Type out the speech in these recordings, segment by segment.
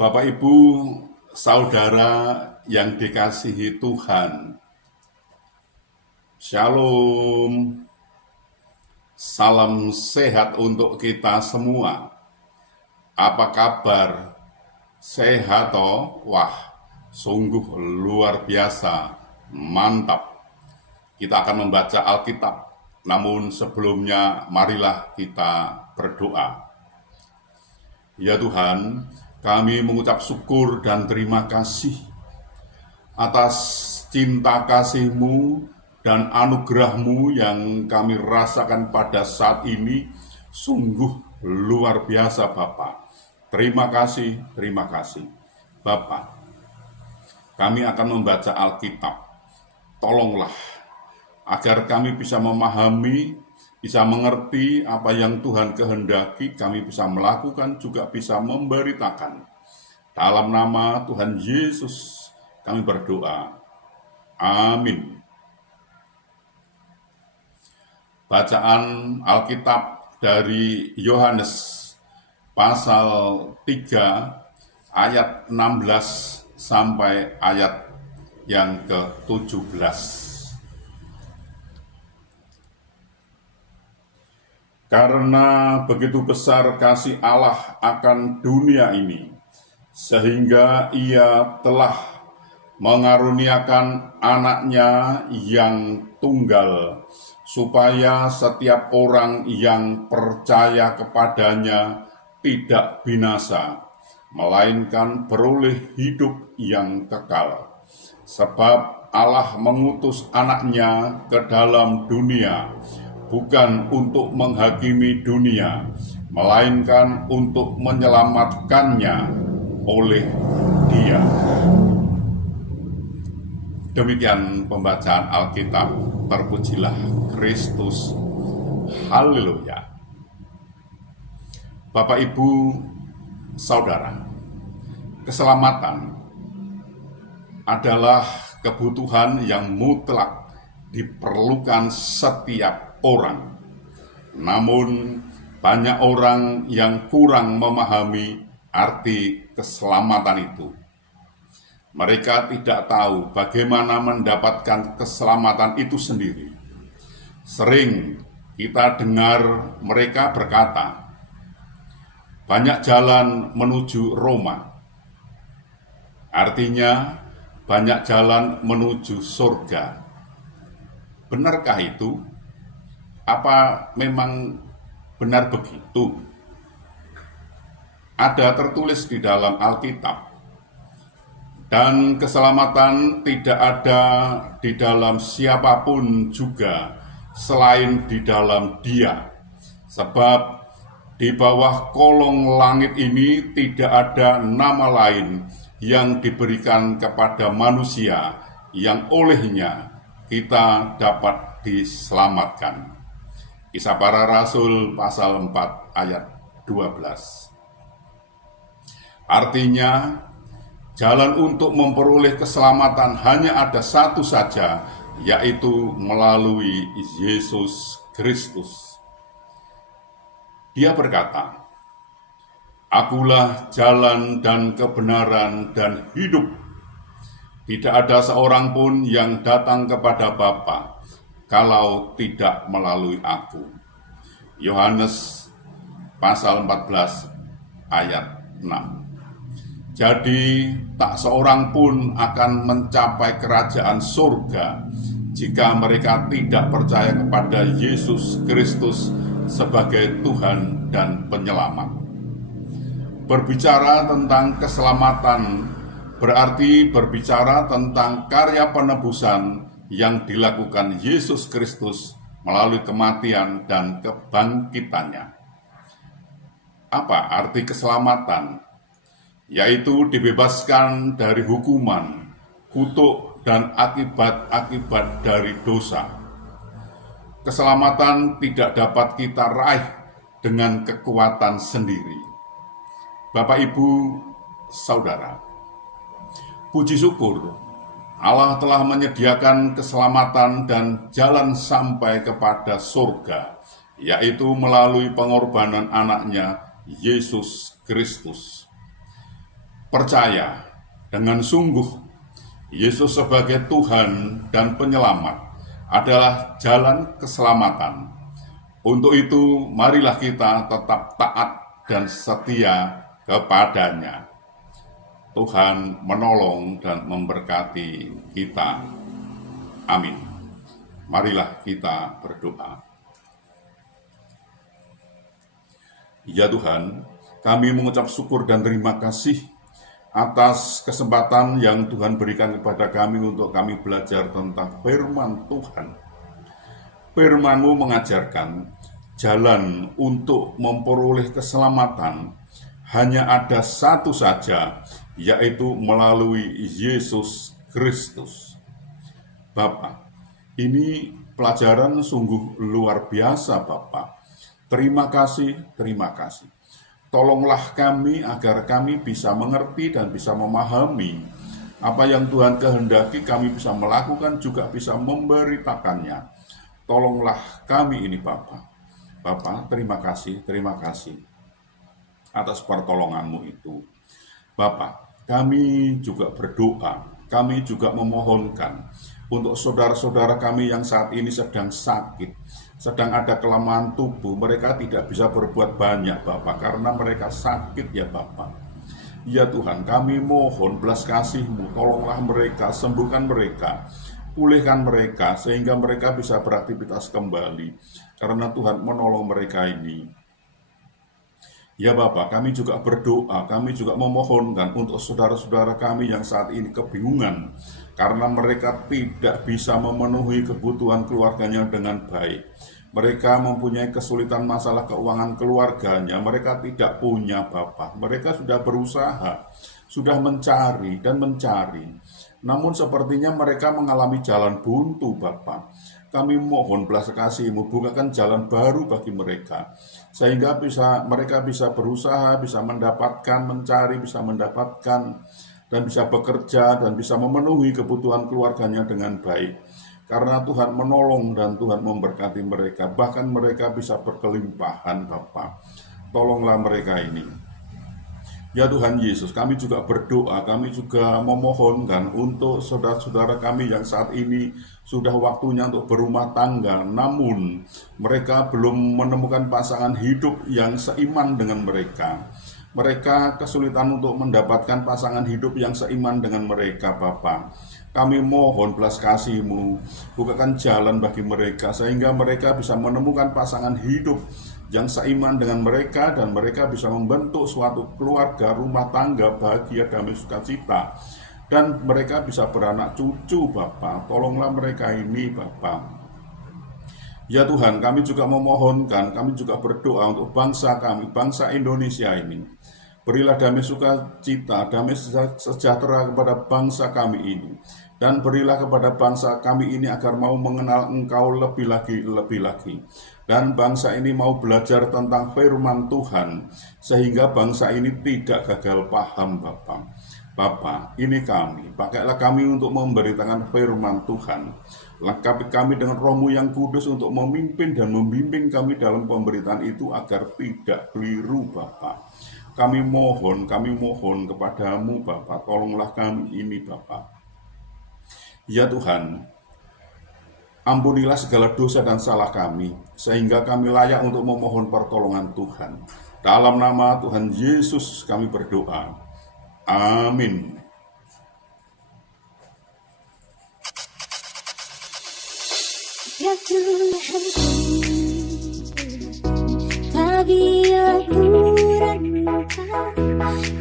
Bapak, Ibu, saudara yang dikasihi Tuhan, Shalom, salam sehat untuk kita semua. Apa kabar? Sehat toh? Wah, sungguh luar biasa, mantap. Kita akan membaca Alkitab, namun sebelumnya marilah kita berdoa. Ya Tuhan, kami mengucap syukur dan terima kasih atas cinta kasih-Mu dan anugerah-Mu yang kami rasakan pada saat ini. Sungguh luar biasa Bapa. Terima kasih Bapa. Kami akan membaca Alkitab. Tolonglah agar kami bisa memahami, bisa mengerti apa yang Tuhan kehendaki, kami bisa melakukan, juga bisa memberitakan. Dalam nama Tuhan Yesus kami berdoa. Amin. Bacaan Alkitab dari Yohanes pasal 3 ayat 16 sampai ayat yang ke-17. Karena begitu besar kasih Allah akan dunia ini, sehingga Ia telah mengaruniakan anaknya yang tunggal, supaya setiap orang yang percaya kepadanya tidak binasa, melainkan beroleh hidup yang kekal. Sebab Allah mengutus anaknya ke dalam dunia, bukan untuk menghakimi dunia, melainkan untuk menyelamatkannya oleh Dia. Demikian pembacaan Alkitab. Terpujilah Kristus. Haleluya. Bapak, Ibu, saudara, keselamatan adalah kebutuhan yang mutlak diperlukan setiap orang. Namun banyak orang yang kurang memahami arti keselamatan itu. Mereka tidak tahu bagaimana mendapatkan keselamatan itu sendiri. Sering kita dengar mereka berkata, banyak jalan menuju Roma. Artinya banyak jalan menuju surga. Benarkah itu? Apa memang benar begitu? Ada tertulis di dalam Alkitab. Dan keselamatan tidak ada di dalam siapapun juga selain di dalam Dia. Sebab di bawah kolong langit ini tidak ada nama lain yang diberikan kepada manusia yang olehnya kita dapat diselamatkan. Kisah Para Rasul pasal 4 ayat 12. Artinya, jalan untuk memperoleh keselamatan hanya ada satu saja, yaitu melalui Yesus Kristus. Dia berkata, "Akulah jalan dan kebenaran dan hidup. Tidak ada seorang pun yang datang kepada Bapa kalau tidak melalui aku." Yohanes pasal 14 ayat 6. Jadi tak seorang pun akan mencapai kerajaan surga jika mereka tidak percaya kepada Yesus Kristus sebagai Tuhan dan Penyelamat. Berbicara tentang keselamatan berarti berbicara tentang karya penebusan yang dilakukan Yesus Kristus melalui kematian dan kebangkitannya. Apa arti keselamatan? Yaitu dibebaskan dari hukuman, kutuk, dan akibat-akibat dari dosa. Keselamatan tidak dapat kita raih dengan kekuatan sendiri. Bapak, Ibu, saudara, puji syukur Allah telah menyediakan keselamatan dan jalan sampai kepada surga, yaitu melalui pengorbanan anaknya, Yesus Kristus. percaya dengan sungguh Yesus sebagai Tuhan dan Penyelamat adalah jalan keselamatan. Untuk itu, marilah kita tetap taat dan setia kepadanya. Tuhan menolong dan memberkati kita. Amin. Marilah kita berdoa. Ya Tuhan, kami mengucap syukur dan terima kasih atas kesempatan yang Tuhan berikan kepada kami untuk kami belajar tentang firman Tuhan. Firman-Mu mengajarkan jalan untuk memperoleh keselamatan hanya ada satu saja, yaitu melalui Yesus Kristus. Bapa, ini pelajaran sungguh luar biasa, Bapa. Terima kasih, terima kasih. Tolonglah kami agar kami bisa mengerti dan bisa memahami apa yang Tuhan kehendaki, kami bisa melakukan, juga bisa memberitakannya. Tolonglah kami ini, Bapa. Bapa, terima kasih atas pertolongan-Mu itu. Bapa, kami juga berdoa, kami juga memohonkan untuk saudara-saudara kami yang saat ini sedang sakit, sedang ada kelemahan tubuh, mereka tidak bisa berbuat banyak, Bapak, karena mereka sakit, ya Bapak. Ya Tuhan, kami mohon belas kasih-Mu, tolonglah mereka, sembuhkan mereka, pulihkan mereka, sehingga mereka bisa beraktivitas kembali, karena Tuhan menolong mereka ini. Ya Bapak, kami juga berdoa, kami juga memohonkan untuk saudara-saudara kami yang saat ini kebingungan, karena mereka tidak bisa memenuhi kebutuhan keluarganya dengan baik. Mereka mempunyai kesulitan masalah keuangan keluarganya, mereka tidak punya, Bapak. Mereka sudah berusaha, sudah mencari dan mencari. Namun sepertinya mereka mengalami jalan buntu, Bapak. Kami mohon belas kasih-Mu, bukakan jalan baru bagi mereka, sehingga mereka bisa berusaha, bisa mendapatkan, mencari, bisa mendapatkan, dan bisa bekerja, dan bisa memenuhi kebutuhan keluarganya dengan baik. Karena Tuhan menolong dan Tuhan memberkati mereka, bahkan mereka bisa berkelimpahan, Bapa. Tolonglah mereka ini. Ya Tuhan Yesus, kami juga berdoa, kami juga memohonkan untuk saudara-saudara kami yang saat ini sudah waktunya untuk berumah tangga, namun mereka belum menemukan pasangan hidup yang seiman dengan mereka. Mereka kesulitan untuk mendapatkan pasangan hidup yang seiman dengan mereka, Bapa. Kami mohon belas kasih-Mu, bukakan jalan bagi mereka, sehingga mereka bisa menemukan pasangan hidup yang seiman dengan mereka, dan mereka bisa membentuk suatu keluarga, rumah tangga, bahagia, damai, sukacita, dan mereka bisa beranak cucu, Bapa. Tolonglah mereka ini, Bapa. Ya Tuhan, kami juga memohonkan, kami juga berdoa untuk bangsa kami, bangsa Indonesia ini. Berilah damai sukacita, damai sejahtera kepada bangsa kami ini. Dan berilah kepada bangsa kami ini agar mau mengenal Engkau lebih lagi. Dan bangsa ini mau belajar tentang firman Tuhan, sehingga bangsa ini tidak gagal paham, Bapa. Bapa, ini kami, pakailah kami untuk memberitakan firman Tuhan. Lengkapi kami dengan Roh-Mu yang kudus untuk memimpin dan membimbing kami dalam pemberitaan itu agar tidak keliru, Bapa. Kami mohon kepadamu, Bapa, tolonglah kami ini, Bapa. Ya Tuhan, ampunilah segala dosa dan salah kami, sehingga kami layak untuk memohon pertolongan Tuhan. Dalam nama Tuhan Yesus kami berdoa. Amin. Ya Tuhanku, apabila ku renungkan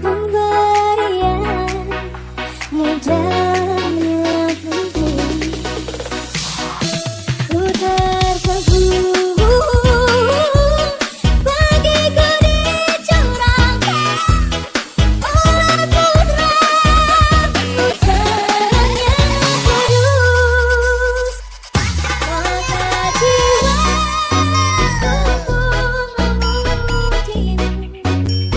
pemberian-Mu dalam hidupku, ku terkagum bagiku dicurahkan oleh putra-Mu Tuhan yang kudus. Maka jiwaku memuji-Mu.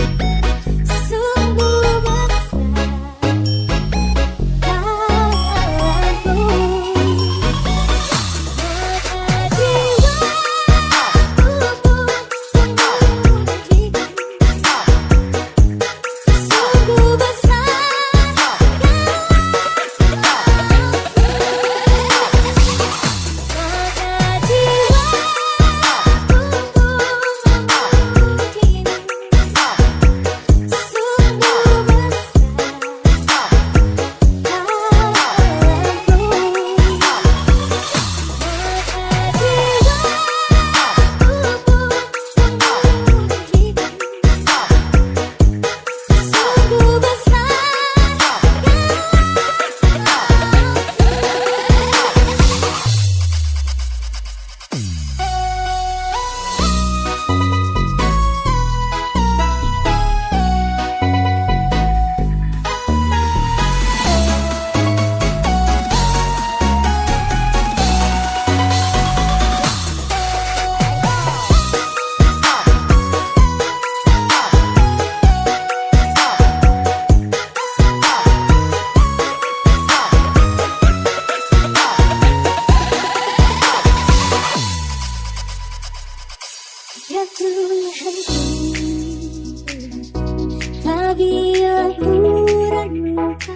Bila buran minta